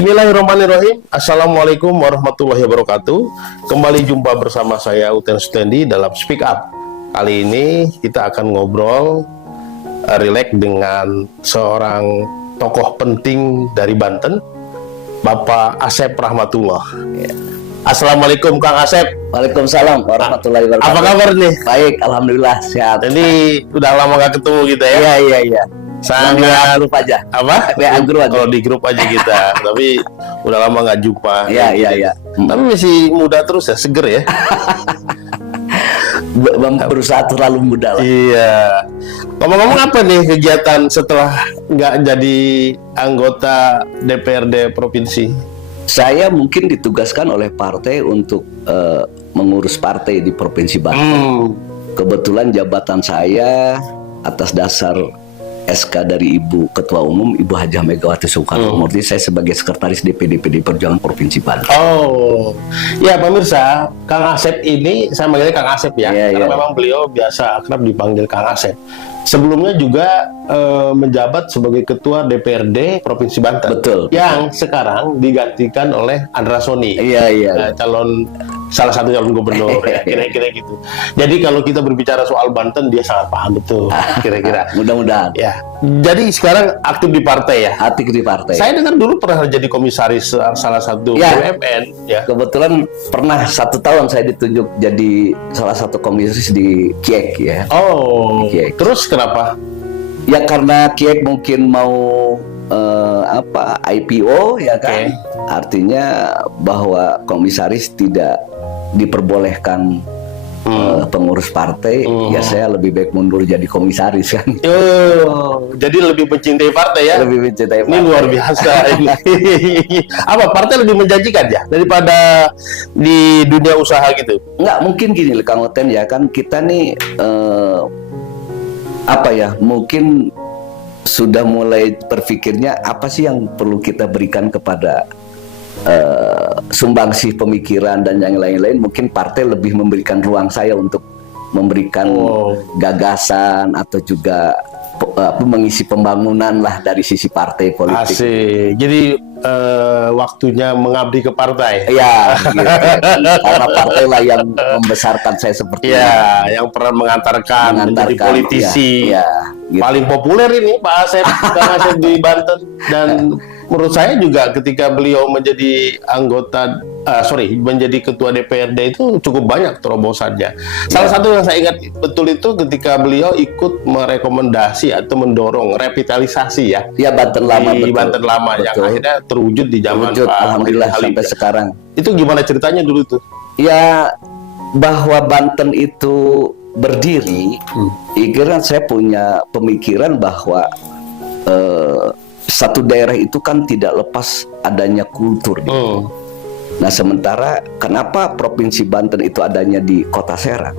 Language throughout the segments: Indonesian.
Bismillahirrahmanirrahim. Assalamualaikum warahmatullahi wabarakatuh. Kembali jumpa bersama saya Uten Stendi dalam Speak Up. Kali ini kita akan ngobrol rileks dengan seorang tokoh penting dari Banten, Bapak Asep Rahmatullah. Assalamualaikum Kang Asep. Waalaikumsalam warahmatullahi wabarakatuh. Apa kabar nih? Baik, alhamdulillah sehat. Jadi udah lama gak ketemu kita ya? Iya. Sangat grup aja. Apa? Grup aja. Kalau di grup aja kita. Tapi udah lama nggak jumpa. Iya. Tapi masih muda terus ya, seger ya. Berusaha terlalu muda lah. Iya. Ngomong-ngomong apa nih kegiatan setelah nggak jadi anggota DPRD provinsi? Saya mungkin ditugaskan oleh partai untuk mengurus partai di Provinsi Banten. Kebetulan jabatan saya atas dasar SK dari Ibu Ketua Umum, Ibu Hajah Megawati Soekarno Putri, saya sebagai Sekretaris DPD PDI Perjuangan Provinsi Banten. Oh, ya pemirsa, Kang Asep ini, saya manggilnya Kang Asep ya, karena memang beliau biasa akrab dipanggil Kang Asep. Sebelumnya juga menjabat sebagai Ketua DPRD Provinsi Banten. Betul. Yang sekarang digantikan oleh Andra Soni. Iya. Salah satu calon gubernur ya, kira-kira gitu. Jadi kalau kita berbicara soal Banten, dia sangat paham betul, kira-kira. Mudah-mudahan. Ya. Jadi sekarang aktif di partai ya. Aktif di partai. Saya dengar dulu pernah jadi komisaris salah satu BUMN ya. Kebetulan pernah 1 tahun saya ditunjuk jadi salah satu komisaris di Kiek ya. Oh. Kiek. Terus kenapa? Ya karena Kiek mungkin mau IPO ya kan. Artinya bahwa komisaris tidak diperbolehkan pengurus partai, ya saya lebih baik mundur jadi komisaris kan. Jadi lebih mencintai partai ya? Lebih mencintai partai. Ini luar biasa ini. Apa partai lebih menjanjikan ya daripada di dunia usaha gitu? Nggak mungkin gini Kang Oten ya kan, kita nih mungkin sudah mulai berpikirnya apa sih yang perlu kita berikan kepada sumbangsih pemikiran dan yang lain-lain. Mungkin partai lebih memberikan ruang saya untuk memberikan gagasan atau juga mengisi pembangunan lah dari sisi partai politik. Asik. Jadi waktunya mengabdi ke partai. Iya, gitu. Karena partai lah yang membesarkan saya seperti ini. Yang pernah mengantarkan menjadi politisi. Gitu. Paling populer ini Pak Asep, Kang Asep di Banten. Dan menurut saya juga ketika beliau menjadi menjadi ketua DPRD itu cukup banyak terobosannya. Salah satu yang saya ingat betul itu ketika beliau ikut merekomendasi atau mendorong revitalisasi ya. Iya, Banten Lama. Di Banten Lama yang akhirnya terwujud di zaman Pak alhamdulillah Halim sampai sekarang. Itu gimana ceritanya dulu tuh? Ya, bahwa Banten itu berdiri, kira saya punya pemikiran bahwa satu daerah itu kan tidak lepas adanya kultur. Nah, sementara kenapa Provinsi Banten itu adanya di Kota Serang?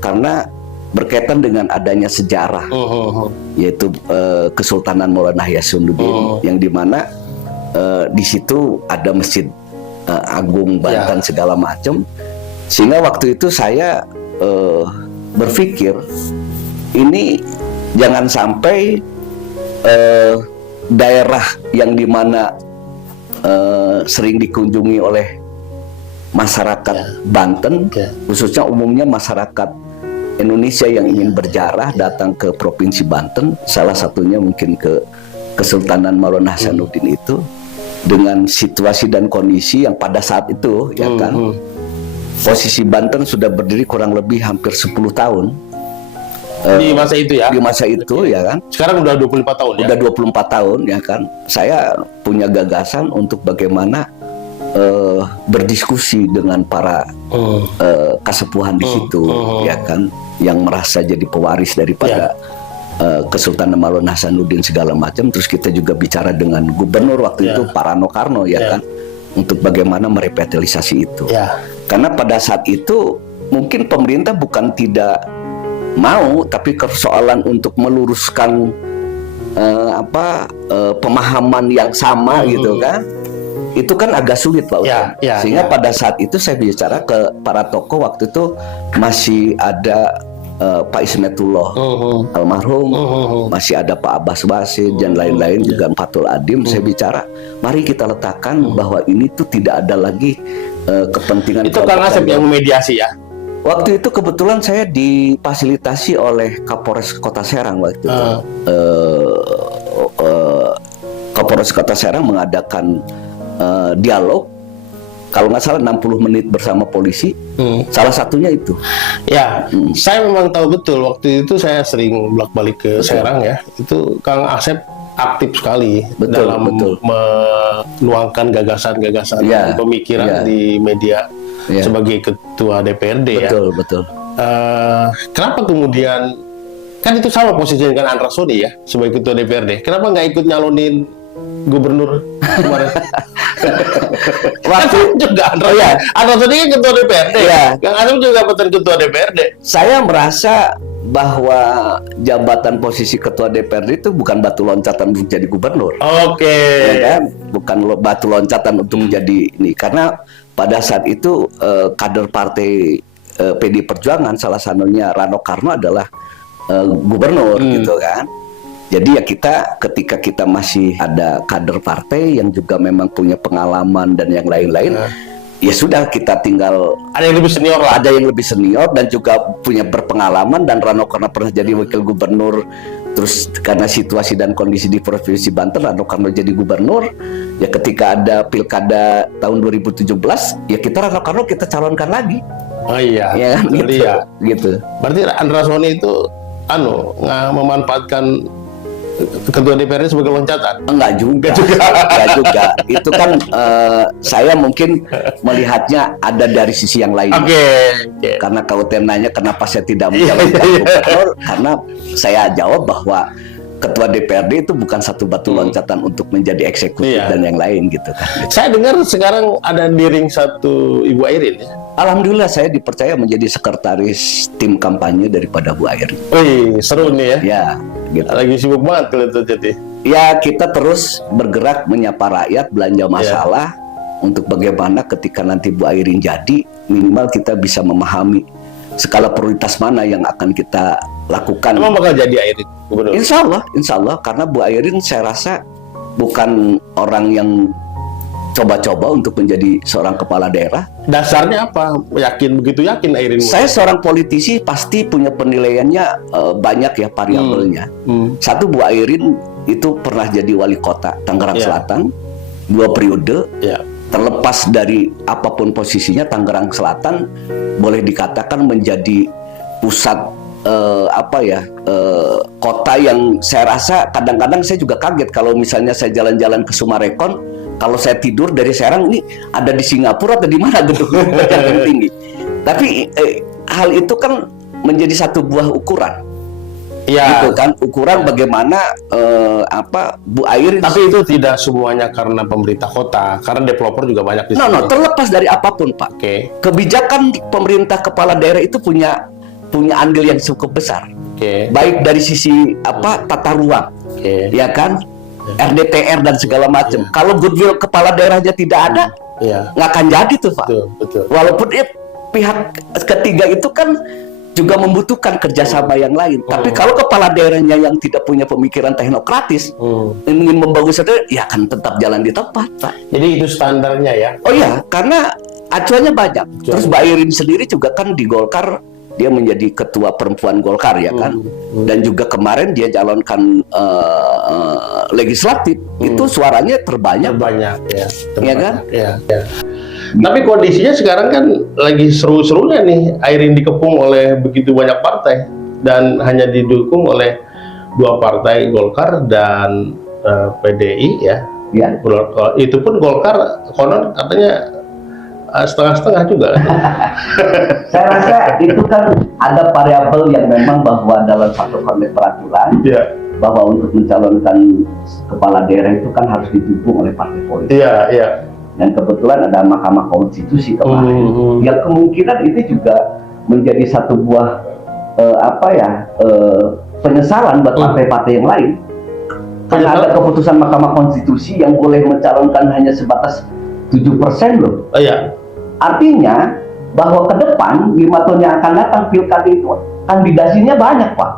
Karena berkaitan dengan adanya sejarah, yaitu Kesultanan Maulana Hasanuddin, yang dimana di situ ada Masjid Agung Banten segala macam. Sehingga waktu itu saya berpikir ini jangan sampai daerah yang dimana sering dikunjungi oleh masyarakat Banten, khususnya umumnya masyarakat Indonesia yang ingin berziarah datang ke Provinsi Banten, salah satunya mungkin ke Kesultanan Maulana Hasanuddin itu, dengan situasi dan kondisi yang pada saat itu ya kan, posisi Banten sudah berdiri kurang lebih hampir 10 tahun. Di masa itu ya? Di masa itu ya kan. Sekarang udah 24 tahun ya? Udah 24 tahun ya kan. Saya punya gagasan untuk bagaimana berdiskusi dengan para kasepuhan di situ ya kan, yang merasa jadi pewaris daripada Kesultanan Maulana Hasanuddin segala macam. Terus kita juga bicara dengan gubernur waktu itu Pak Rano Karno ya kan, untuk bagaimana merevitalisasi itu. Karena pada saat itu mungkin pemerintah bukan tidak mau, tapi persoalan untuk meluruskan pemahaman yang sama gitu kan, itu kan agak sulit Pak Utan. Sehingga pada saat itu saya bicara ke para tokoh waktu itu masih ada Pak Ismetullah almarhum, masih ada Pak Abbas Basit dan lain-lain, juga Fatul Adim. Saya bicara, mari kita letakkan bahwa ini tuh tidak ada lagi kepentingan. Itu Kang Asep yang memediasi ya? Waktu itu kebetulan saya difasilitasi oleh Kapolres Kota Serang waktu itu. Kapolres Kota Serang mengadakan dialog, kalau nggak salah 60 menit bersama polisi. Salah satunya itu. Ya, saya memang tahu betul waktu itu saya sering bolak-balik ke Serang ya. Itu Kang Asep aktif sekali dalam menuangkan gagasan-gagasan pemikiran di media sebagai ketua DPRD ya. Betul. Kenapa kemudian, kan itu sama posisinya dengan Andra Soni ya sebagai ketua DPRD. Kenapa nggak ikut nyalonin gubernur kemarin? Waktu juga Andra Soni kan ketua DPRD. Kang Asep juga betul ketua DPRD. Saya merasa bahwa jabatan posisi ketua DPRD itu bukan batu loncatan untuk jadi gubernur. Ya kan? Bukan batu loncatan untuk menjadi ini, karena pada saat itu kader partai PD Perjuangan, salah satunya Rano Karno adalah gubernur gitu kan. Jadi ya ketika kita masih ada kader partai yang juga memang punya pengalaman dan yang lain-lain, ya sudah, kita tinggal ada yang lebih senior lah. Ada yang lebih senior dan juga punya berpengalaman, dan Rano karena pernah jadi wakil gubernur, terus karena situasi dan kondisi di Provinsi Banten, Rano Karno jadi gubernur. Ya ketika ada pilkada tahun 2017, ya Rano Karno kita calonkan lagi. Oh iya, ya kan? Gitu. Berarti Andra Soni itu memanfaatkan ketua DPRD sebagai loncatan? Enggak juga. Itu kan saya mungkin melihatnya ada dari sisi yang lain. Karena kau nanya kenapa saya tidak menjalankan gubernur, karena saya jawab bahwa ketua DPRD itu bukan satu batu loncatan untuk menjadi eksekutif dan yang lain gitu kan. Saya dengar sekarang ada di ring satu Ibu Airin ya? Alhamdulillah saya dipercaya menjadi sekretaris tim kampanye daripada Bu Airin. Wih, seru nih ya? Ya, gitu. Lagi sibuk banget kalau itu jadi. Ya, kita terus bergerak menyapa rakyat, belanja masalah untuk bagaimana ketika nanti Bu Airin jadi, minimal kita bisa memahami skala prioritas mana yang akan kita lakukan. Emang bakal jadi Airin gubernur? Insya Allah, karena Bu Airin saya rasa bukan orang yang coba-coba untuk menjadi seorang kepala daerah. Dasarnya apa? Begitu yakin Airin? Saya seorang politisi pasti punya penilaiannya banyak ya variabelnya. Satu, Bu Airin itu pernah jadi wali kota Tangerang Selatan 2 periode. Terlepas dari apapun posisinya, Tangerang Selatan boleh dikatakan menjadi pusat kota yang saya rasa kadang-kadang saya juga kaget kalau misalnya saya jalan-jalan ke Sumarekon, kalau saya tidur dari Serang, ini ada di Singapura atau di mana gedung yang tinggi. Tapi hal itu kan menjadi satu buah ukuran. Gitu kan, ukuran bagaimana Bu Airin. Tapi itu tidak semuanya karena pemerintah kota, karena developer juga banyak di sini. Terlepas dari apapun, Pak. Kebijakan pemerintah kepala daerah itu punya andil yang cukup besar. Baik dari sisi tata ruang, ya kan, RDTR dan segala macam. Kalau goodwill kepala daerahnya tidak ada, nggak akan jadi tuh, Pak. Betul. Walaupun pihak ketiga itu kan juga membutuhkan kerjasama yang lain. Tapi kalau kepala daerahnya yang tidak punya pemikiran teknokratis, ingin membangun ya akan tetap jalan di tempat, Pak. Jadi itu standarnya ya? Oh iya, karena acuannya banyak. Terus Mbak Airin sendiri juga kan di Golkar, dia menjadi ketua perempuan Golkar ya kan. Dan juga kemarin dia calonkan legislatif, itu suaranya terbanyak. Ya kan? Tapi kondisinya sekarang kan lagi seru-serunya nih, Airin dikepung oleh begitu banyak partai dan hanya didukung oleh 2 partai, Golkar dan PDI ya. Itu pun Golkar konon katanya setengah-setengah juga. Saya rasa itu kan ada variabel yang memang bahwa dalam satu konteks peraturan bahwa untuk mencalonkan kepala daerah itu kan harus didukung oleh partai politik. Dan kebetulan ada Mahkamah Konstitusi kemarin, yang kemungkinan itu juga menjadi satu buah penyesalan buat partai-partai yang lain. Karena ada keputusan Mahkamah Konstitusi yang boleh mencalonkan hanya sebatas 7% loh. Artinya bahwa ke depan 5 tahun yang akan datang pilkada itu kandidasinya banyak, Pak.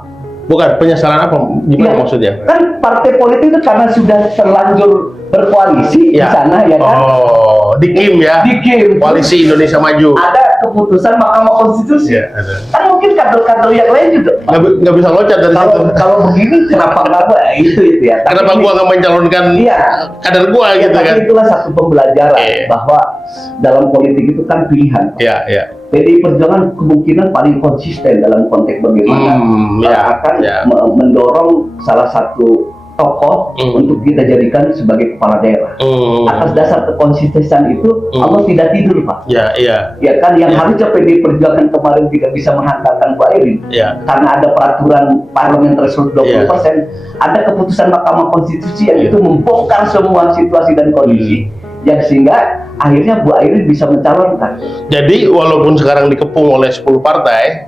Bukan penyesalan apa? Gimana maksudnya? Kan partai politik itu karena sudah terlanjur berkoalisi di sana, ya kan? Oh, di KIM ya? Di KIM. Koalisi Indonesia Maju. Ada keputusan Mahkamah Konstitusi. Iya, ada. Kan mungkin kader-kader yang lain juga. Nggak bisa loncat dari situ. Kalau begini kenapa nggak itu ya? Tapi Kenapa gua nggak mencalonkan kader gua gitu kan? Tapi itulah satu pembelajaran bahwa dalam politik itu kan pilihan. Iya, iya. PDI Perjuangan kemungkinan paling konsisten dalam konteks bagaimana akan mendorong salah satu tokoh untuk kita jadikan sebagai kepala daerah. Atas dasar kekonsistenan itu Allah tidak tidur, Pak. Iya, iya. Ya kan yang harusnya PDI Perjuangan kemarin tidak bisa menghantarkan Bu Airin karena ada peraturan parlemen threshold 20%, ada keputusan Mahkamah Konstitusi yang itu membongkar semua situasi dan kondisi yang sehingga akhirnya Bu Airin bisa mencalonkan. Jadi walaupun sekarang dikepung oleh 10 partai,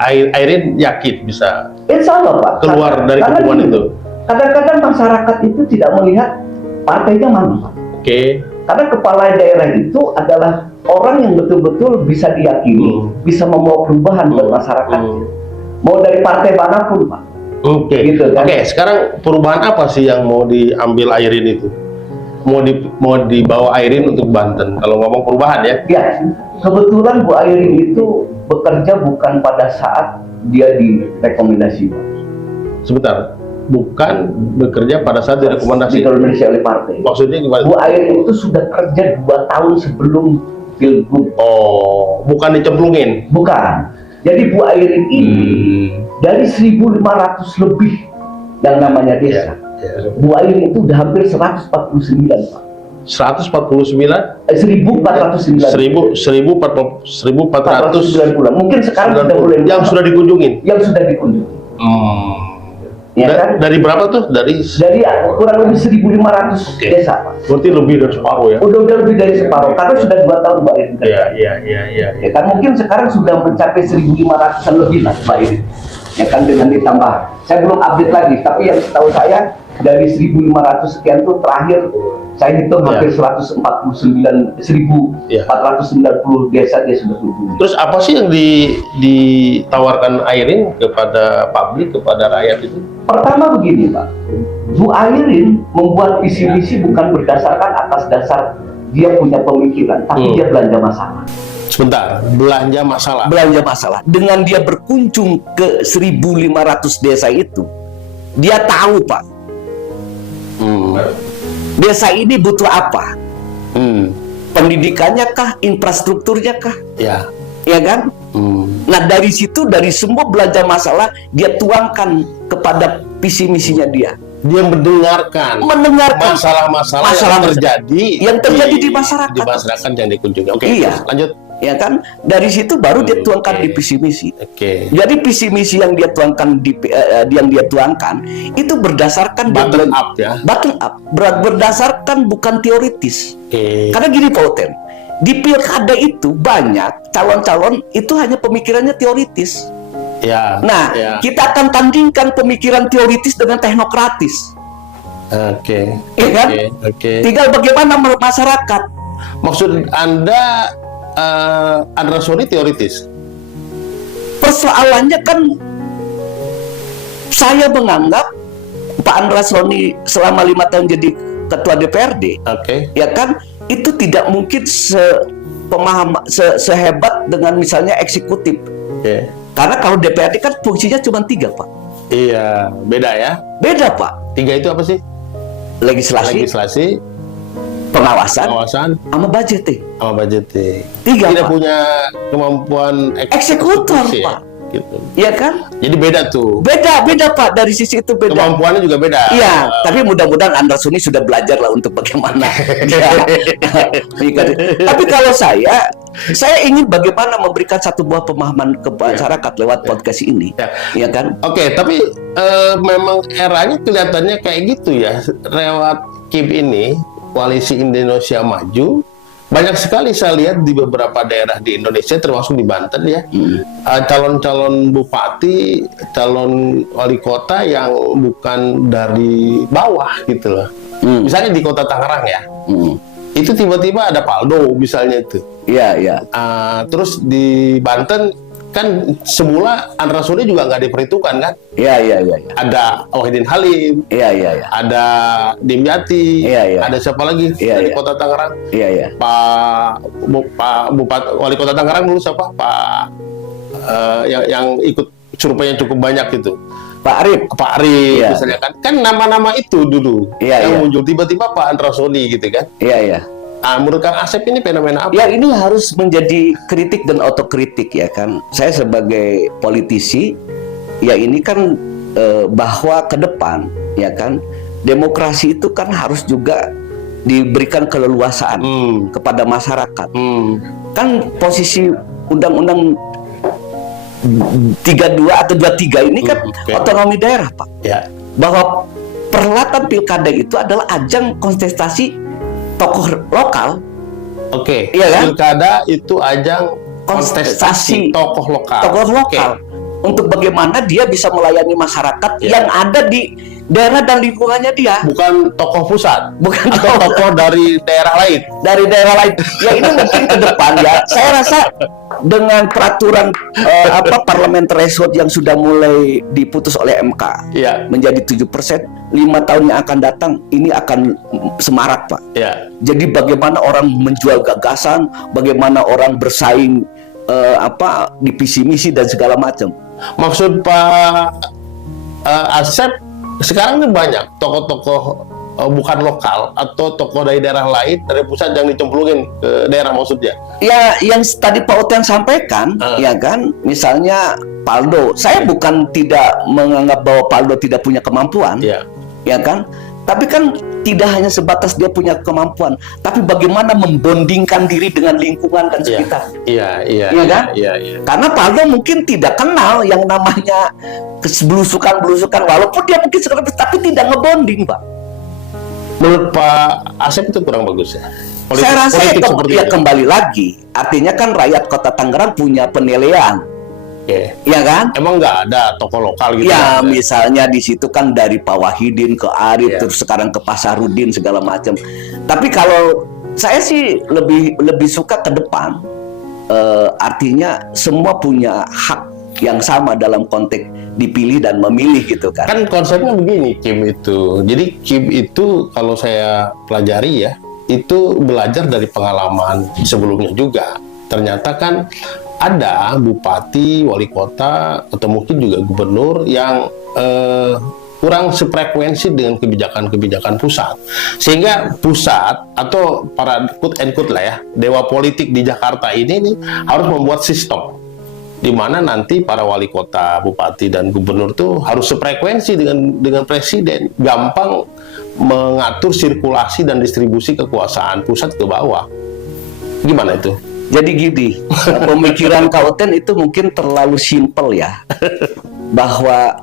Airin yakin bisa Insya Allah, Pak, keluar dari kepungan itu. Kadang-kadang masyarakat itu tidak melihat partainya mana, Pak. Oke. Karena kepala daerah itu adalah orang yang betul-betul bisa diyakini, bisa membawa perubahan buat masyarakatnya. Mau dari partai manapun, Pak. Oke. Gitu, kan? Oke, sekarang perubahan apa sih yang mau diambil Airin itu? Mau dibawa Airin untuk Banten. Kalau ngomong perubahan ya? Ya, kebetulan Bu Airin itu bekerja bukan pada saat dia direkomendasi, Pak. Sebentar, bukan bekerja pada saat direkomendasi oleh partai. Maksudnya gimana? Bu Airin itu sudah kerja 2 tahun sebelum Pilgub. Oh, bukan dicemplungin? Bukan. Jadi Bu Airin ini dari 1.500 lebih yang namanya desa. Bu Airin itu udah hampir 149, Pak. 149? 1.490. 1.490. Mungkin sekarang sudah mulai yang sudah dikunjungin. Yang sudah dikunjungi. Ya kan? Dari berapa tuh? Dari kurang lebih 1.500 desa, Pak. Berarti lebih dari separuh ya? Udah lebih dari separuh karena sudah 2 tahun Mbak Airin. Iya. Ya kan mungkin sekarang sudah mencapai 1.500-an lebih lah Mbak Airin. Ya kan dengan ditambah. Saya belum update lagi, tapi yang setahu saya dari 1.500 sekian tuh terakhir saya hitung hampir 149.490 desa dia sudah kunjungi. Terus apa sih yang ditawarkan Airin kepada publik, kepada rakyat itu? Pertama begini, Pak, Bu Airin membuat visi misi bukan berdasarkan atas dasar dia punya pemikiran, tapi dia belanja masalah. Sebentar, belanja masalah. Belanja masalah. Dengan dia berkunjung ke 1.500 desa itu, dia tahu, Pak, desa ini butuh apa? Pendidikannya kah? Infrastrukturnya kah? Ya. Ya kan? Nah dari situ, dari semua belanja masalah, dia tuangkan kepada visi misinya dia. Dia mendengarkan masalah-masalah yang terjadi di masyarakat. Di masyarakat yang dikunjungi. Oke, iya. Lanjut. Ya kan? Dari situ baru dia tuangkan di visi misi. Jadi visi misi yang dia tuangkan itu berdasarkan bottom up ya. Bottom up. Berdasarkan bukan teoritis. Karena gini Pak Utem, di pilkada itu banyak calon-calon itu hanya pemikirannya teoritis. Ya. Nah, kita akan tandingkan pemikiran teoritis dengan teknokratis. Ya kan? Tinggal bagaimana masyarakat. Maksud Anda Andra Soni teoritis? Persoalannya kan saya menganggap Pak Andra Soni selama 5 tahun jadi ketua DPRD, ya kan, itu tidak mungkin sehebat dengan misalnya eksekutif. Karena kalau DPRD kan fungsinya cuma 3, Pak. Iya, beda ya? Beda, Pak. 3 itu apa sih? Legislasi, pengawasan, sama budgeting. Tidak punya kemampuan eksekutor, Pak. Gitu. Iya kan? Jadi beda tuh. Beda Pak, dari sisi itu beda. Kemampuannya juga beda. Iya, tapi mudah-mudahan Andra Suni sudah belajar lah untuk bagaimana. Tapi kalau saya ingin bagaimana memberikan satu buah pemahaman ke masyarakat lewat podcast ini. Iya kan? Oke, tapi memang eranya kelihatannya kayak gitu ya. Lewat KIM ini, Koalisi Indonesia Maju, banyak sekali saya lihat di beberapa daerah di Indonesia, termasuk di Banten ya, calon-calon bupati, calon wali kota yang bukan dari bawah gitu loh. Misalnya di kota Tangerang ya, itu tiba-tiba ada Paldo misalnya itu. Iya, iya. Terus di Banten kan semula Andra Suni juga nggak diperhitungkan kan? Iya, iya, iya. Ada Wahidin Halim, Iya, iya, iya. ada Dimyati, Iya, iya. ada siapa lagi Iya, dari iya. Kota Tangerang? Iya, iya. Pak Bupati Wali Kota Tangerang dulu siapa? Pak yang ikut survei yang cukup banyak itu. Pak Arif Iya. misalnya kan nama-nama itu dulu Iya, yang iya. muncul tiba-tiba Pak Andra Soni gitu kan. Iya, iya. Menurut Kang Asep ini fenomena apa? Ya, ini harus menjadi kritik dan otokritik ya kan. Saya sebagai politisi, ya ini kan bahwa ke depan ya kan demokrasi itu kan harus juga diberikan keleluasaan kepada masyarakat. Kan posisi undang-undang 32 atau 23 ini kan otonomi daerah, Pak. Ya. Bahwa perhelatan pilkada itu adalah ajang kontestasi tokoh lokal. Oke. Iya kan? Pilkada itu ajang kontestasi Kontestasi tokoh lokal. tokoh lokal. Untuk bagaimana dia bisa melayani masyarakat yang ada di daerah dan lingkungannya dia. Bukan tokoh pusat. Bukan Atau tokoh dari daerah lain. dari daerah lain. Ya ini mungkin ke depan ya. Saya rasa dengan peraturan parliament threshold yang sudah mulai diputus oleh MK Iya. menjadi 7%, 5 tahun yang akan datang ini akan semarak, Pak. Ya. Jadi bagaimana orang menjual gagasan, bagaimana orang bersaing di visi misi dan segala macam. Maksud Pak Asep, sekarang ini banyak tokoh-tokoh bukan lokal atau tokoh dari daerah lain dari pusat yang dicemplungin ke daerah maksudnya. Ya, yang tadi Pak Utian sampaikan, ya kan, misalnya Paldo. Saya bukan tidak menganggap bahwa Paldo tidak punya kemampuan, ya kan. Tapi kan tidak hanya sebatas dia punya kemampuan, tapi bagaimana membondingkan diri dengan lingkungan dan sekitar. Iya kan? Iya. Karena Paldo mungkin tidak kenal yang namanya belusukan, walaupun dia mungkin sekedar, tapi tidak ngebonding, Pak. Menurut Pak Asep itu kurang bagus ya. Saya rasa seperti itu. kembali lagi, artinya kan rakyat Kota Tangerang punya penilaian. Ya kan? Emang nggak ada tokoh lokal gitu? Ya, misalnya di situ kan dari Pak Wahidin ke Arif, terus sekarang ke Pasarudin segala macam. Tapi kalau saya sih lebih suka ke depan, artinya semua punya hak yang sama dalam konteks dipilih dan memilih gitu kan. Kan konsepnya begini, Kim itu. Jadi Kim itu kalau saya pelajari ya, itu belajar dari pengalaman sebelumnya juga. Ternyata kan ada bupati, wali kota, atau mungkin juga gubernur yang kurang sefrekuensi dengan kebijakan-kebijakan pusat. Sehingga pusat atau para quote and quote lah ya, dewa politik di Jakarta ini nih, harus membuat sistem di mana nanti para wali kota, bupati, dan gubernur tuh harus sefrekuensi dengan presiden, gampang mengatur sirkulasi dan distribusi kekuasaan pusat ke bawah. Gimana itu? Jadi gini, pemikiran Kauten itu mungkin terlalu simpel ya, bahwa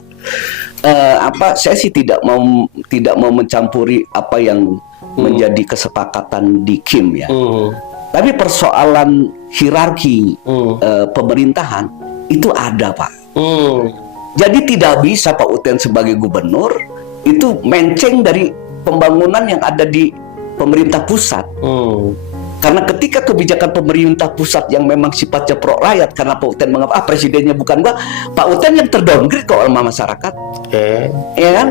saya sih tidak mau mencampuri apa yang menjadi kesepakatan di Kim ya. Tapi persoalan hierarki pemerintahan itu ada, Pak. Jadi tidak bisa Pak Utian sebagai gubernur itu menceng dari pembangunan yang ada di pemerintah pusat. Karena ketika kebijakan pemerintah pusat yang memang sifatnya pro rakyat, karena Pak Utian menganggap presidennya bukan gua, Pak Utian yang terdowngrade ke oleh masyarakat. Ya kan?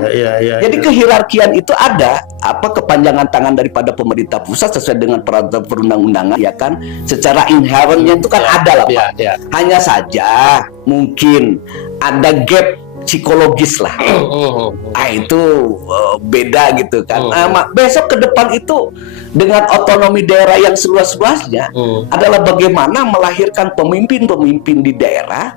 Jadi kehierarkian itu ada, kepanjangan tangan daripada pemerintah pusat sesuai dengan peraturan perundang-undangan, ya kan? Secara inherentnya itu kan ada lah, Pak. Hanya saja mungkin ada gap psikologis lah. Itu beda gitu kan. Besok ke depan itu dengan otonomi daerah yang seluas-luasnya adalah bagaimana melahirkan pemimpin-pemimpin di daerah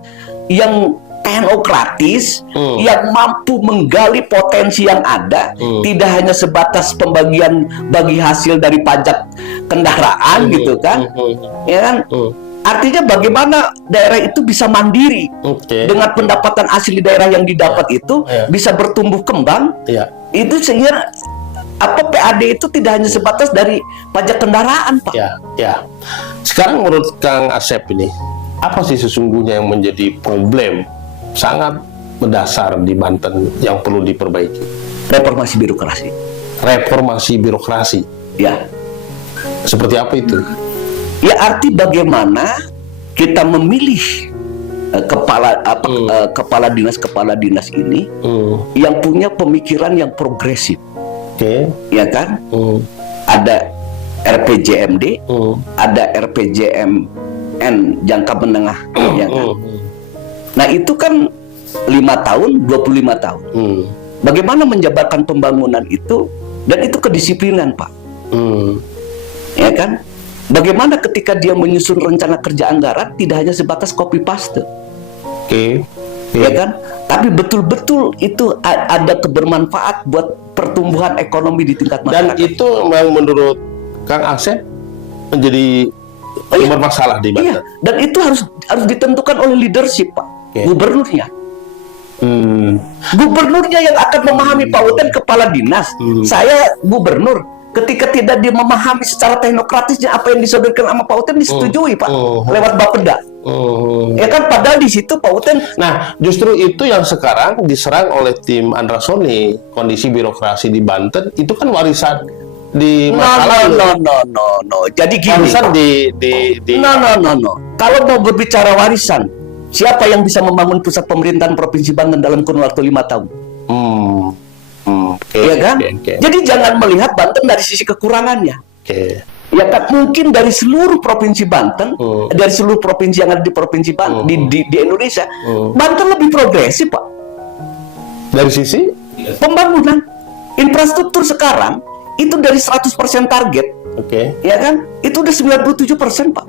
yang teknokratis, yang mampu menggali potensi yang ada, tidak hanya sebatas pembagian bagi hasil dari pajak kendaraan gitu kan. Ya kan? Artinya bagaimana daerah itu bisa mandiri dengan pendapatan asli daerah yang didapat itu bisa bertumbuh kembang. Itu sehingga PAD itu tidak hanya sebatas dari pajak kendaraan, Pak. Sekarang menurut Kang Asep ini, apa sih sesungguhnya yang menjadi problem sangat mendasar di Banten yang perlu diperbaiki? Reformasi birokrasi. Reformasi birokrasi. Ya. Seperti apa itu? Ya arti bagaimana kita memilih kepala dinas ini yang punya pemikiran yang progresif, ya kan? Ada RPJMD, ada RPJMN jangka menengah, ya kan? Nah itu kan 5 tahun, 25 tahun. Bagaimana menjabarkan pembangunan itu, dan itu kedisiplinan, Pak. Ya kan? Bagaimana ketika dia menyusun rencana kerja anggaran tidak hanya sebatas copy paste, ya kan? Tapi betul-betul itu ada kebermanfaat buat pertumbuhan ekonomi di tingkat masyarakat. Dan itu memang menurut Kang Asep menjadi bermasalah di Banten. Iya, dan itu harus ditentukan oleh leadership, Pak. Gubernurnya. Gubernurnya yang akan memahami Pak Uten kepala dinas. Saya gubernur. Ketika tidak dia memahami secara teknokratisnya apa yang disodorkan sama Pak Uten disetujui, Pak, lewat Bapeda. Ya kan, padahal di situ Pak Uten. Nah, justru itu yang sekarang diserang oleh tim Andra Soni. Kondisi birokrasi di Banten itu kan warisan di masa lalu. No. Jadi gini, warisan Pak. No. Kalau mau berbicara warisan, siapa yang bisa membangun pusat pemerintahan Provinsi Banten dalam kurun waktu 5 tahun? Ya kan? Jadi jangan melihat Banten dari sisi kekurangannya. Ya kan, mungkin dari seluruh provinsi Banten, dari seluruh provinsi yang ada di provinsi Banten di Indonesia, Banten lebih progresif, Pak. Dari sisi pembangunan infrastruktur sekarang itu dari 100% target, ya kan? Itu udah 97%, Pak.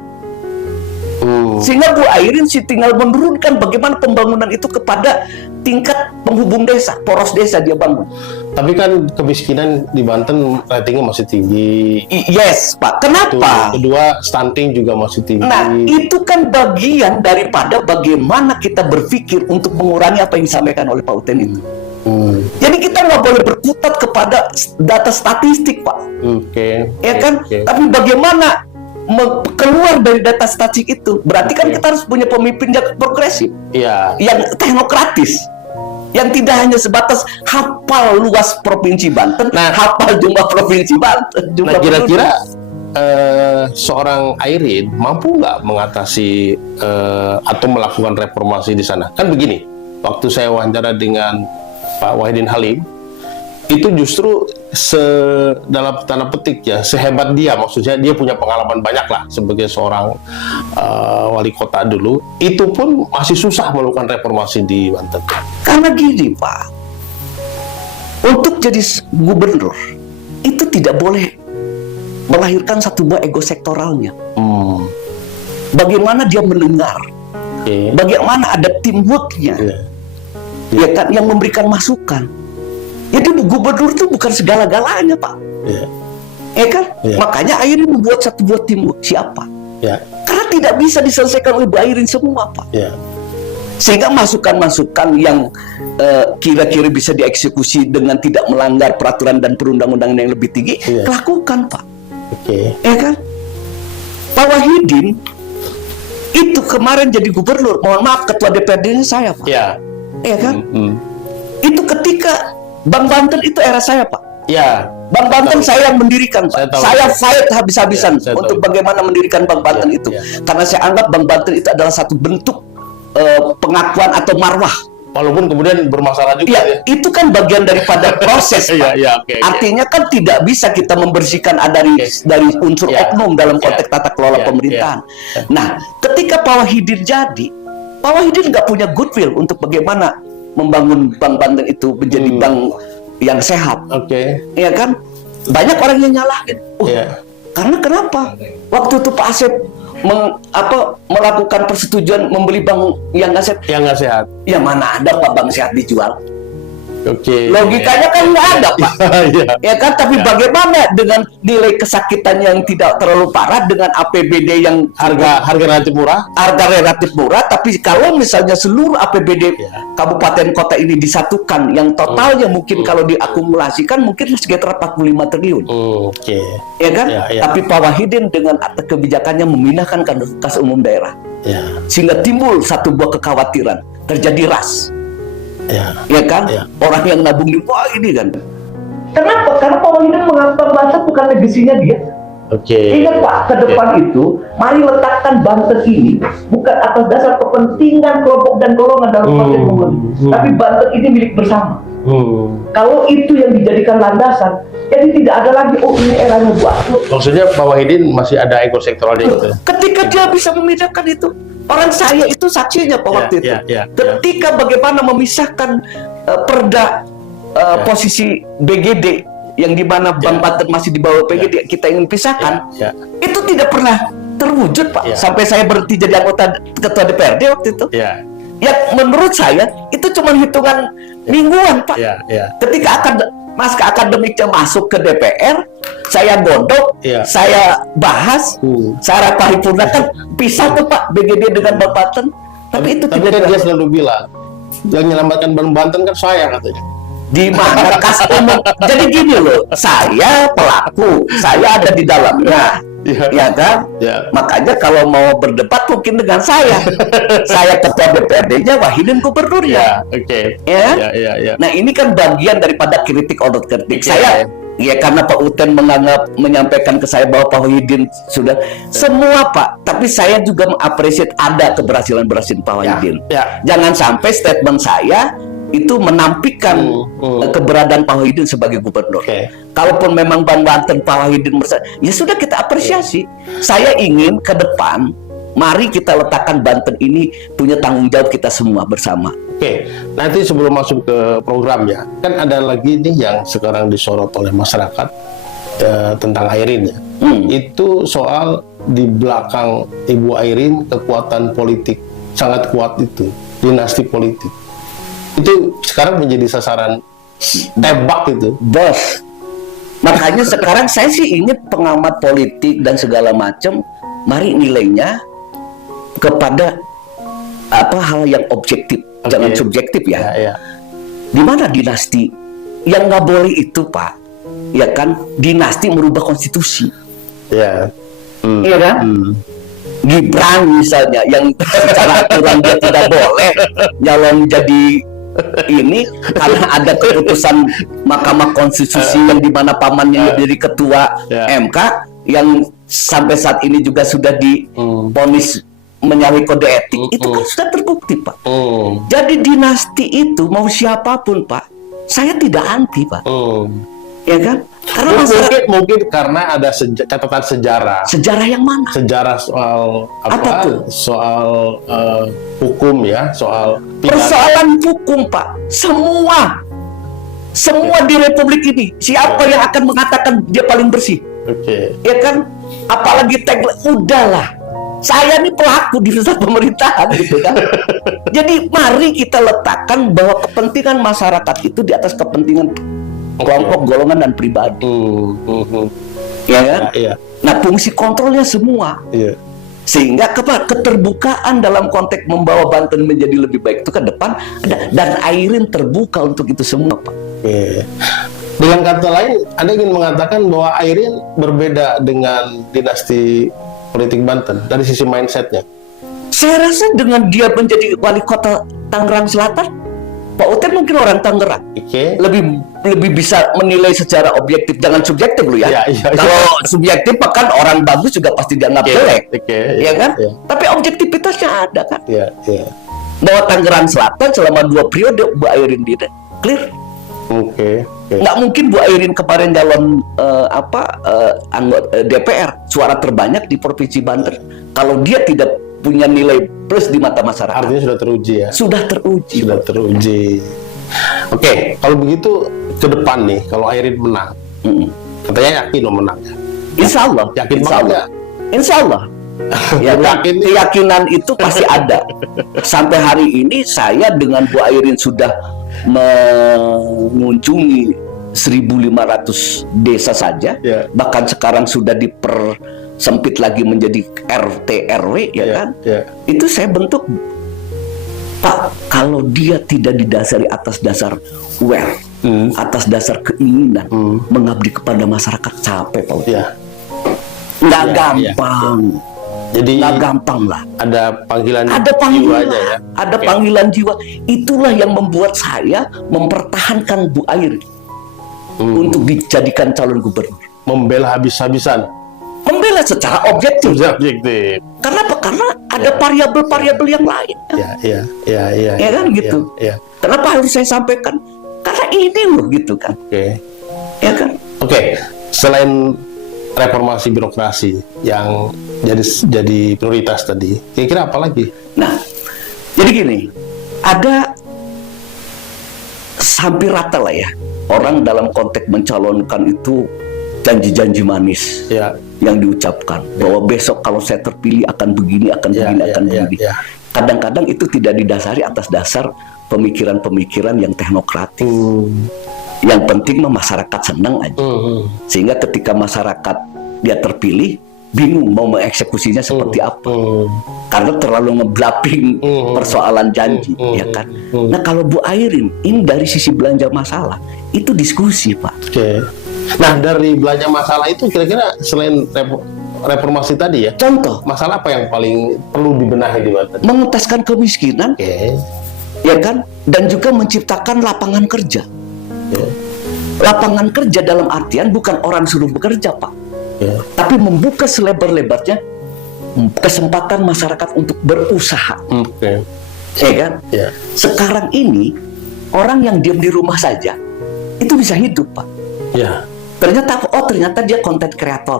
Sehingga Bu Airin tinggal menurunkan bagaimana pembangunan itu kepada tingkat penghubung desa, poros desa dia bangun. Tapi kan kemiskinan di Banten ratingnya masih tinggi. Yes, Pak. Kenapa? Kedua, stunting juga masih tinggi. Nah, itu kan bagian daripada bagaimana kita berpikir untuk mengurangi apa yang disampaikan oleh Pak Uten itu. Jadi kita nggak boleh berkutat kepada data statistik, Pak. Ya kan? Tapi bagaimana keluar dari data statistik itu? Berarti kan kita harus punya pemimpin yang progresif, yang teknokratis, yang tidak hanya sebatas hafal luas provinsi Banten, hafal jumlah provinsi Banten. Nah, kira-kira seorang Airin mampu nggak mengatasi atau melakukan reformasi di sana? Kan begini, waktu saya wawancara dengan Pak Wahidin Halim, itu justru dalam tanda petik ya, sehebat dia, maksudnya dia punya pengalaman banyak lah sebagai seorang wali kota dulu, itu pun masih susah melakukan reformasi di Banten. Karena gini, Pak, untuk jadi gubernur itu tidak boleh melahirkan satu buah ego sektoralnya. Bagaimana dia mendengar, bagaimana ada teamworknya, ya kan, yang memberikan masukan. Jadi gubernur itu bukan segala-galanya, Pak. Ya kan? Makanya Airin membuat satu buah teamwork. Siapa? Karena tidak bisa diselesaikan oleh Bu Airin semua, Pak. Sehingga masukan-masukan yang kira-kira bisa dieksekusi dengan tidak melanggar peraturan dan perundang-undangan yang lebih tinggi, lakukan, Pak. Ya kan? Pak Wahidin itu kemarin jadi gubernur, mohon maaf, ketua DPRD-nya saya, Pak. Ya kan? Itu ketika Bank Banten itu era saya, Pak. Bank Banten saya yang mendirikan, Pak. Saya fight habis-habisan untuk bagaimana mendirikan Bank Banten itu. Karena saya anggap Bank Banten itu adalah satu bentuk pengakuan atau marwah. Walaupun kemudian bermasalah juga. Itu kan bagian daripada proses, Pak. Artinya kan tidak bisa kita membersihkan dari unsur oknum dalam konteks tata kelola pemerintahan. Nah, ketika Pak Wahidin jadi, Pak Wahidin nggak punya goodwill untuk bagaimana membangun Bank Banten itu menjadi bank yang sehat. Ya kan? Banyak orang yang nyalahin. Karena kenapa? Waktu itu Pak Asep melakukan persetujuan membeli bank yang nggak sehat. Ya mana ada Pak bank sehat dijual? Logikanya kan nggak ada, Pak. Ya kan? Tapi bagaimana dengan nilai kesakitan yang tidak terlalu parah dengan APBD yang harga relatif murah, tapi kalau misalnya seluruh APBD kabupaten kota ini disatukan yang totalnya mungkin kalau diakumulasikan mungkin sekitar 45 triliun. Ya kan? Tapi Pak Wahidin dengan kebijakannya memindahkan kas umum daerah. Sehingga timbul satu buah kekhawatiran, terjadi ras. Ya kan? Orang yang nabung di bawah ini kan. Kenapa? Karena Pak Wahidin menganggap Banten bukan legasinya dia. Ingat Pak, ke depan itu, mari letakkan Banten ini bukan atas dasar kepentingan kelompok dan golongan dalam konteks Mongolia, tapi Banten ini milik bersama. Kalau itu yang dijadikan landasan, jadi tidak ada lagi, oh ini eranya Bu Atut. Maksudnya Pak Wahidin masih ada ego sektoralnya gitu. Ketika dia bisa membedakan itu, orang saya itu saksinya Pak waktu itu. Ketika bagaimana memisahkan perda posisi BGD yang dimana Banten masih di bawah PGD, kita ingin pisahkan, itu tidak pernah terwujud Pak. Sampai saya berhenti jadi anggota ketua DPRD waktu itu. Yang menurut saya itu cuma hitungan mingguan Pak. Ketika naskah akademiknya masuk ke DPR, saya godok, saya bahas, saya paripurnakan, pisah tuh Pak BGD dengan Banten. Tapi itu tidak. Dia selalu bilang, yang menyelamatkan Banten kan saya katanya. Di mana kas umum? Jadi gini loh, saya pelaku, saya ada di dalamnya, ya kan? Makanya kalau mau berdebat mungkin dengan saya ketua DPRD-nya, Wahidin gubernurnya. Nah ini kan bagian daripada kritik order kritik. Saya ya karena Pak Uten menyampaikan ke saya bahwa Pak Wahidin sudah semua Pak, tapi saya juga mengapresiasi ada keberhasilan Pak Wahidin. Jangan sampai statement saya itu menampilkan keberadaan Pak Wahidin sebagai gubernur. Kalaupun memang Banten Pak Wahidin ya sudah kita apresiasi. Saya ingin ke depan, mari kita letakkan Banten ini punya tanggung jawab kita semua bersama. Nanti sebelum masuk ke programnya, kan ada lagi nih yang sekarang disorot oleh masyarakat tentang Airin ya. Itu soal di belakang Ibu Airin kekuatan politik sangat kuat itu, dinasti politik. Itu sekarang menjadi sasaran tembak itu, bos. Makanya sekarang saya sih ingin pengamat politik dan segala macam, mari nilainya kepada hal yang objektif, jangan subjektif ya. Di mana dinasti yang nggak boleh itu Pak, ya kan? Dinasti merubah konstitusi, iya kan? Gibran misalnya yang secara aturan dia tidak boleh nyalon jadi ini karena ada keputusan Mahkamah Konstitusi yang dimana pamannya jadi ketua MK yang sampai saat ini juga sudah divonis menyalahi kode etik, itu kan sudah terbukti Pak. Jadi dinasti itu mau siapapun Pak, saya tidak anti Pak. Ya kan? Karena mungkin karena ada catatan sejarah. Sejarah yang mana? Sejarah soal apa tuh? Soal hukum ya, soal persoalan hukum Pak. Semua di Republik ini, siapa yang akan mengatakan dia paling bersih? Ya kan? Apalagi tagline, udahlah. Saya ini pelaku di pusat pemerintahan gitu kan. Jadi mari kita letakkan bahwa kepentingan masyarakat itu di atas kepentingan kelompok, golongan, dan pribadi. Ya kan? Nah, fungsi kontrolnya semua. Sehingga keterbukaan dalam konteks membawa Banten menjadi lebih baik itu ke depan ada, dan Airin terbuka untuk itu semua, Pak. Dengan kata lain, Anda ingin mengatakan bahwa Airin berbeda dengan dinasti politik Banten dari sisi mindsetnya? Saya rasa dengan dia menjadi wali kota Tangerang Selatan, Pak Uten mungkin orang Tangerang, lebih bisa menilai secara objektif, jangan subjektif loh ya. Kalau subjektif kan orang bagus juga pasti dianggap jelek, ya kan? Tapi objektivitasnya ada kan? Bahwa Tangerang Selatan selama 2 periode Bu Airin dia clear. Nggak mungkin Bu Airin kemarin calon anggota DPR suara terbanyak di Provinsi Banten kalau dia tidak punya nilai plus di mata masyarakat. Artinya sudah teruji ya? Sudah teruji. Kalau begitu ke depan nih, kalau Airin menang, katanya yakin lo menang ya? Insya Allah. Yakin banget? Insya Allah. Ya, keyakinan itu pasti ada. Sampai hari ini saya dengan Bu Airin sudah mengunjungi 1.500 desa saja, bahkan sekarang sudah dipersempit lagi menjadi RT RW, ya kan? Itu saya bentuk, Pak, kalau dia tidak didasari atas dasar atas dasar keinginan mengabdi kepada masyarakat, capek Pak. Nggak gampang. Jadi nggak gampang lah. Ada panggilan jiwanya ya. Ada panggilan jiwa. Itulah yang membuat saya mempertahankan Bu Airin untuk dijadikan calon gubernur. Membela habis-habisan. salah secara objektif. Subjektif. Kenapa? Karena ada variabel-variabel yang lain. Ya Ya kan gitu. Ya. Kenapa harus saya sampaikan? Karena ini loh gitu kan. Oke. Ya kan? Oke. Selain reformasi birokrasi yang jadi prioritas tadi, kira-kira apa lagi? Nah, jadi gini, ada hampir rata lah ya orang dalam konteks mencalonkan itu janji-janji manis Ya. yang diucapkan bahwa besok kalau saya terpilih akan begini, akan begini, akan begini. Kadang-kadang itu tidak didasari atas dasar pemikiran-pemikiran yang teknokratik. Yang penting mah masyarakat senang aja. Sehingga ketika masyarakat dia terpilih, bingung mau mengeksekusinya seperti apa. Karena terlalu ngeblapping persoalan janji, ya kan. Nah kalau Bu Airin, ini dari sisi belanja masalah, itu diskusi Pak. Oke. Nah dari belanja masalah itu kira-kira selain reformasi tadi ya, Contoh, masalah apa yang paling perlu dibenahi di Banten? mengentaskan kemiskinan, Oke. ya kan, dan juga menciptakan lapangan kerja. Lapangan kerja dalam artian bukan orang suruh bekerja Pak, tapi membuka selebar-lebarnya kesempatan masyarakat untuk berusaha. Oke. Ya kan? Ya. Sekarang ini orang yang diam di rumah saja itu bisa hidup Pak. Ya. Ternyata dia content creator,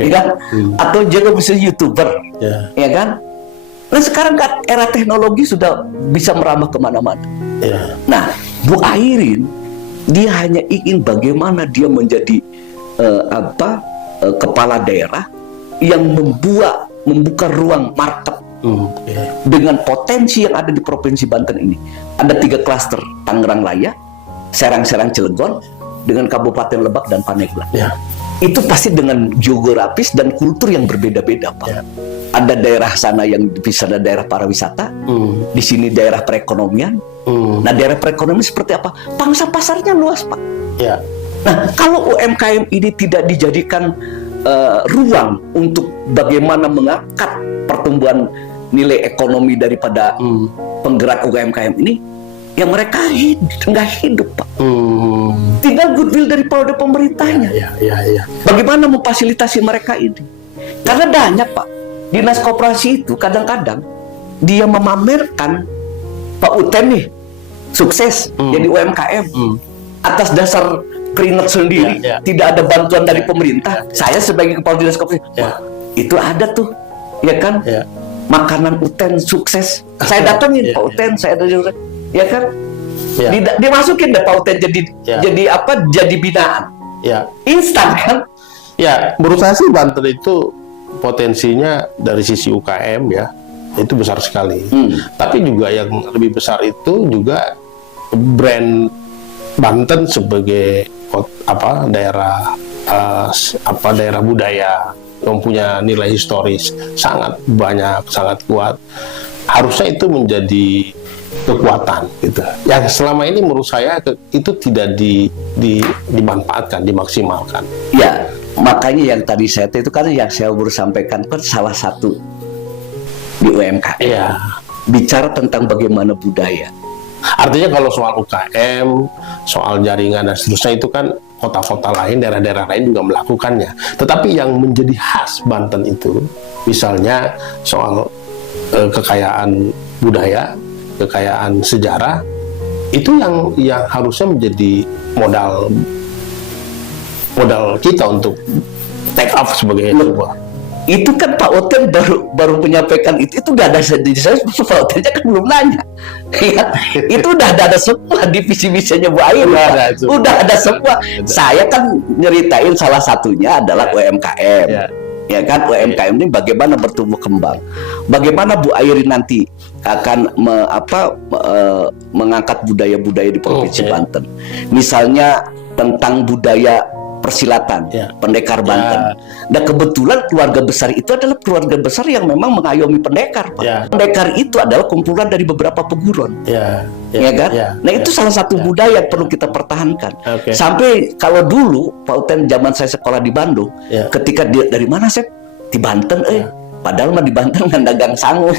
ya kan? Atau dia bisa YouTuber, ya kan? Nah sekarang kan era teknologi sudah bisa merambah kemana-mana. Ya. Nah, Bu Airin dia hanya ingin bagaimana dia menjadi kepala daerah yang membuka ruang market dengan potensi yang ada di Provinsi Banten ini. Ada 3 klaster, Tangerang Raya, Serang-Serang Cilegon, dengan Kabupaten Lebak dan Pandeglang. Ya. Itu pasti dengan geografis dan kultur yang berbeda-beda Pak. Ya. Ada daerah sana yang bisa ada daerah pariwisata, di sini daerah perekonomian. Nah daerah perekonomian seperti apa? Pangsa pasarnya luas Pak. Ya. Nah kalau UMKM ini tidak dijadikan ruang untuk bagaimana mengangkat pertumbuhan nilai ekonomi daripada penggerak UMKM ini, ya mereka nggak hidup Pak. Tinggal goodwill dari pemerintahnya. Ya. Bagaimana memfasilitasi mereka ini? Karena banyak Pak, dinas koperasi itu kadang-kadang dia memamerkan Pak Uten nih sukses jadi UMKM atas dasar keringat sendiri, tidak ada bantuan dari pemerintah. Saya sebagai kepala dinas koperasi, itu ada tuh, ya kan? Makanan Uten sukses. Saya datangin Pak Uten, saya dari, ya kan? Dimasukin deh Pak Uten jadi apa? Jadi binaan. Instan kan? Ya, menurut saya sih Banten itu potensinya dari sisi UKM ya itu besar sekali. Tapi juga yang lebih besar itu juga brand Banten sebagai daerah daerah budaya yang punya nilai historis sangat banyak, sangat kuat. Harusnya itu menjadi kekuatan gitu. Yang selama ini menurut saya itu tidak dimanfaatkan, dimaksimalkan. Ya, makanya yang tadi saya itu kan yang saya baru sampaikan kan salah satu di UMKM. Iya. Bicara tentang bagaimana budaya. Artinya kalau soal UKM, soal jaringan dan seterusnya itu kan kota-kota lain, daerah-daerah lain juga melakukannya. Tetapi yang menjadi khas Banten itu, misalnya soal kekayaan budaya, kekayaan sejarah, itu yang harusnya menjadi modal kita untuk take off sebagai sebuah. Itu kan Pak Oten baru menyampaikan itu udah ada di saya, Pak Otennya kan belum nanya. Ya, itu udah ada semua di visi-visinya Bu Airin. Udah ada semua. Saya kan nyeritain salah satunya adalah UMKM. Ya kan, UMKM ini bagaimana bertumbuh kembang. Bagaimana Bu Airin nanti akan mengangkat budaya-budaya di Provinsi Banten. Misalnya tentang budaya persilatan, pendekar Banten. Dan kebetulan keluarga besar itu adalah keluarga besar yang memang mengayomi pendekar, Pak. Pendekar itu adalah kumpulan dari beberapa peguron, ya kan? Nah itu salah satu budaya yang perlu kita pertahankan. Sampai kalau dulu Pak Uten zaman saya sekolah di Bandung, ketika dia dari mana saya di Banten, Padahal mah di Banten kan dagang sangu.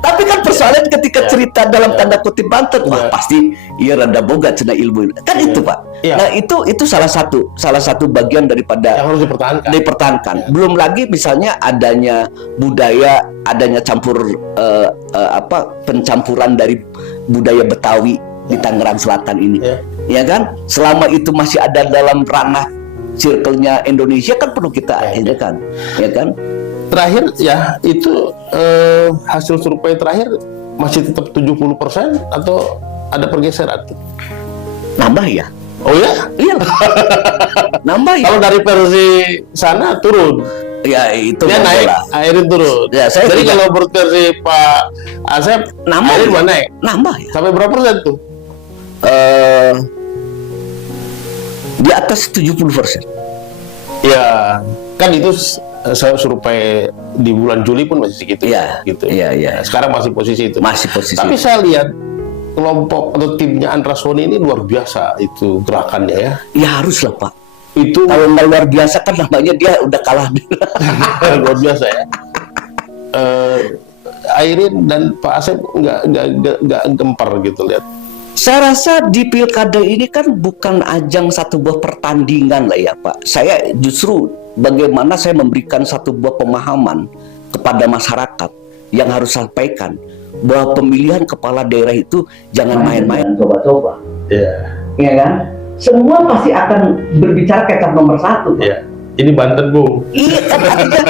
Tapi kan persoalan ketika cerita dalam tanda kutip Banten, wah pasti iya rada boga cenah ilmu. Kan itu Pak. Nah itu salah satu bagian daripada yang harus dipertahankan. Belum lagi misalnya adanya budaya, adanya pencampuran dari budaya Betawi di Tangerang Selatan ini. Ya kan? Selama itu masih ada dalam ranah circle-nya Indonesia kan perlu kita kan. Ya kan? Terakhir ya itu hasil survei terakhir masih tetap 70% atau ada pergeseran? Nambah ya? Oh ya? Iya. Nambah ya? Kalau dari versi sana turun. Ya itu dia naik, Airin turun. Ya, jadi kalau menurut versi Pak Asep, Airin mana naik? Nambah ya? Sampai berapa persen tuh? Di atas 70%. Ya, kan itu saya survei di bulan Juli pun masih segitu. Iya, gitu. Iya. Sekarang masih posisi itu. Masih posisi. Tapi saya lihat kelompok atau timnya Andra Sony ini luar biasa itu gerakannya ya. Ya haruslah Pak. Itu kalau nggak luar biasa kan namanya dia udah kalah. Luar biasa ya. Airin dan Pak Asep nggak gempar gitu lihat. Saya rasa di pilkada ini kan bukan ajang satu buah pertandingan lah ya Pak. Saya justru bagaimana saya memberikan satu buah pemahaman kepada masyarakat yang harus sampaikan bahwa pemilihan kepala daerah itu jangan main-main, coba-coba. Iya kan? Semua pasti akan berbicara kata nomor satu. Iya. Ini Banten, Bu. Iya, kan artinya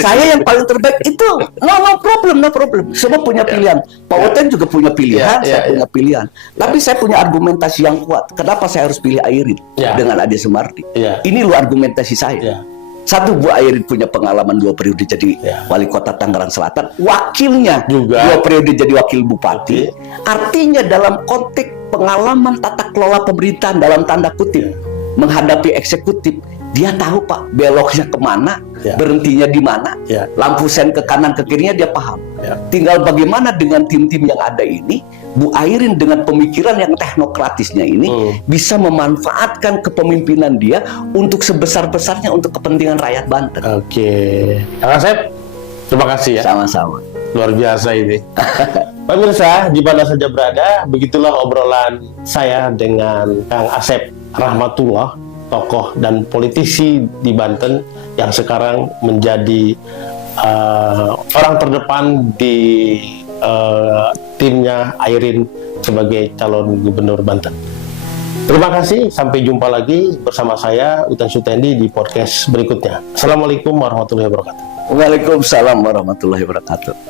saya yang paling terbaik itu no problem. Semua punya pilihan. Pak Woten juga punya pilihan, saya punya pilihan. Tapi saya punya argumentasi yang kuat. Kenapa saya harus pilih Airin dengan Ade Sumardi? Ini lu argumentasi saya. Satu, Bu Airin punya pengalaman 2 periode jadi wali kota Tangerang Selatan, wakilnya juga 2 periode jadi wakil bupati. Artinya dalam konteks pengalaman tata kelola pemerintahan dalam tanda kutip menghadapi eksekutif, dia tahu Pak beloknya kemana, berhentinya di mana, lampu sen ke kanan ke kirinya dia paham. Tinggal bagaimana dengan tim-tim yang ada ini, Bu Airin dengan pemikiran yang teknokratisnya ini bisa memanfaatkan kepemimpinan dia untuk sebesar-besarnya untuk kepentingan rakyat Banten. Oke, Kang Asep, terima kasih ya. Sama-sama. Luar biasa ini. Pemirsa, di mana saja berada, begitulah obrolan saya dengan Kang Asep Rahmatullah, tokoh dan politisi di Banten yang sekarang menjadi orang terdepan di timnya Airin sebagai calon gubernur Banten. Terima kasih, sampai jumpa lagi bersama saya Utan Sutendi di podcast berikutnya. Assalamualaikum warahmatullahi wabarakatuh. Waalaikumsalam warahmatullahi wabarakatuh.